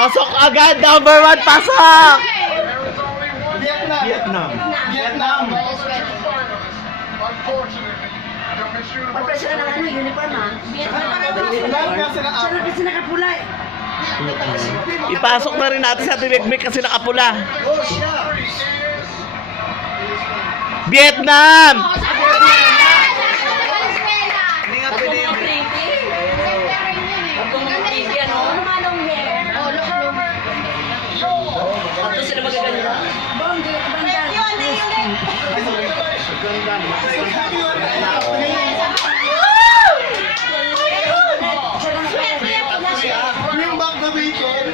Pasok agad, number 1, pasok! Vietnam. Pagpresyo ka ng ano, uniform ha? Sana kasi nakapula eh. Ipasok na rin natin sa Timigmig kasi nakapula. Vietnam! Hindi nga pwede yung...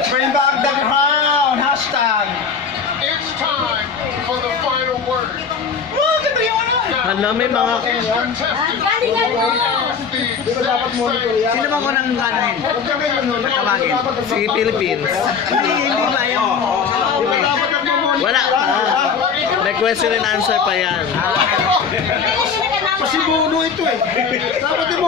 Bring back the crown! Hashtag! It's time for the final word. Hala, may mga... Sino ba ko nang ganahin? Tawagin. Si Philippines. Hindi ba yung... Wala pa. May question and answer pa yan. Pasimuno ito eh. Dapat